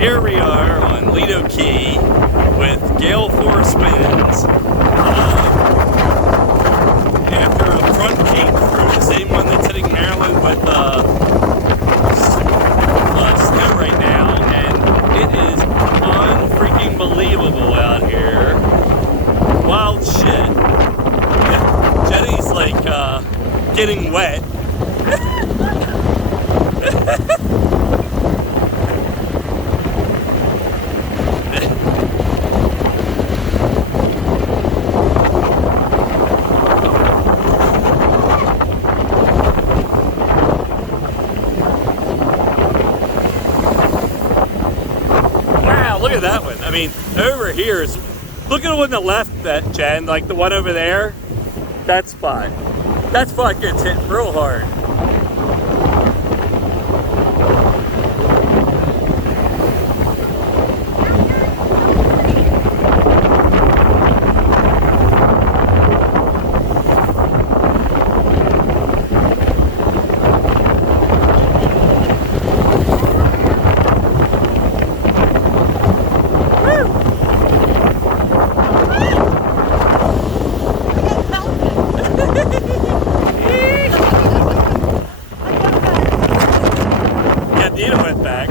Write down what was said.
Here we are on Lido Key with Gale force winds. After a front came through, the same one that's hitting Maryland with snow right now, and it is unfreaking believable out here. Wild shit. Jenny's like getting wet. Look at that one. I mean, over here is, look at the one on the left, that Jen, like the one over there. That spot. That spot gets hit real hard. Nina went back.